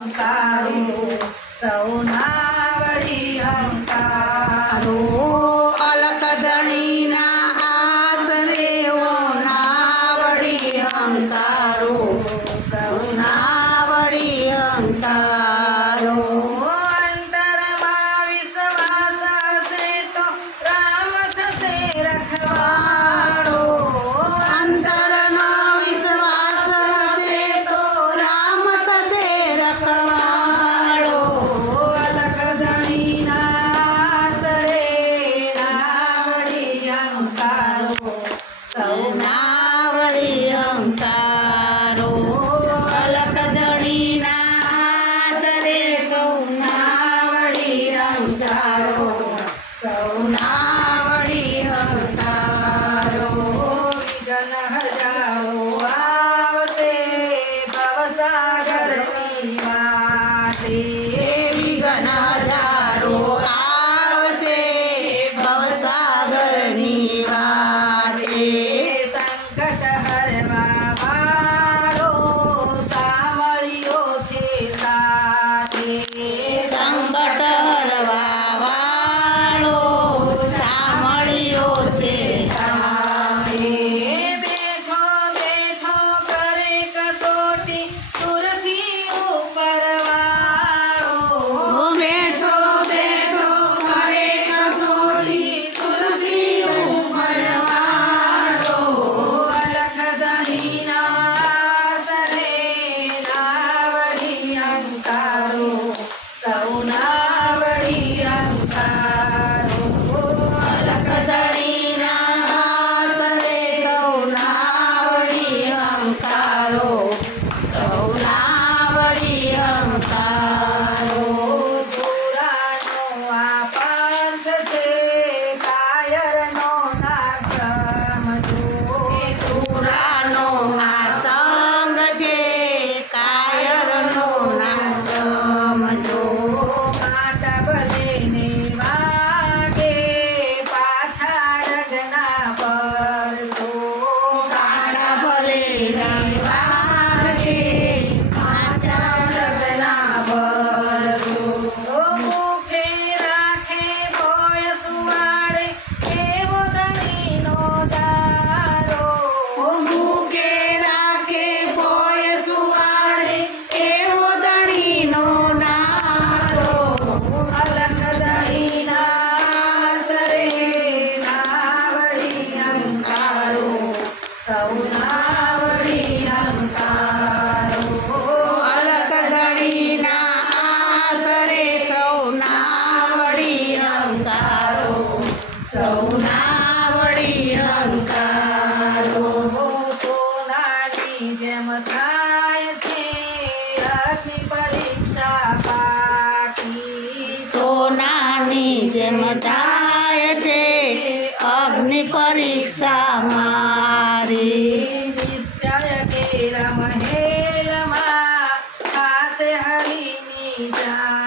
અંકારો સૌના વળી અંકારો અલકધણીના આસરે ઓના વળી અંકારો સૌના વળી અંકારો અંતરમાં વિશ્વાસ હશે તો રામ થશે રખવાળો અંતરનો વિશ્વાસ હશે તો રામ થશે રખવાળો અલકધણીના આસરે નાવડી અંકારો સૌના વળી અંકારો અલકધણીના આસરે સૌના વળી અંકારો સૌના વળી અંકારો વિઘ્ન હજારો આવશે ભવસાગરની વાટે વિઘ્ન હજારો આવશે ભવસાગરની વાટે સંકટ હરવા વાળો સામળ્યો છે સાથે સંકટ હરવા વાળો સામળ્યો છે સાથે બેઠો બેઠો કરે કસોટી દૂરથી ઉપર વાળો બેઠો બેઠો કરે કસોટી તુલસી ઉપર વાળો અલખધણીના આસરે નાવડી અંકારો સૌના વળી અંકારો અલકધણીના આસરે સૌના વળી અંકારો સૌના વળી અંકારો સુરાનો આ પંથ છે કાયરનો નાશ સમજો સુરાનો આ સંગ છે કાયરનો ના સમજો માતા ભલે ને વાગે પાછા રગના પરસો કાંટા ભલે વાગ છે પાછા રગના પરસો મુખે રાખે ભોય સુવાડે એવો ધણીનો દારો મૂકે રાખે ભોય સુવાડે એવો ધણીનો નાતો અલખધણીના આસરે નાવડી અંકારો સૌના વળી અંકારો અલકધણીના આસરે સૌના વળી અંકારો સૌના વળી અંકારો સોનાની જેમ થાય છે અગ્નિ પરીક્ષા પાકી સોનાની જેમ થાય છે અગ્નિ પરીક્ષા મારી નિશ્ચય કે રમહેલમાં ખાસે હરીની જા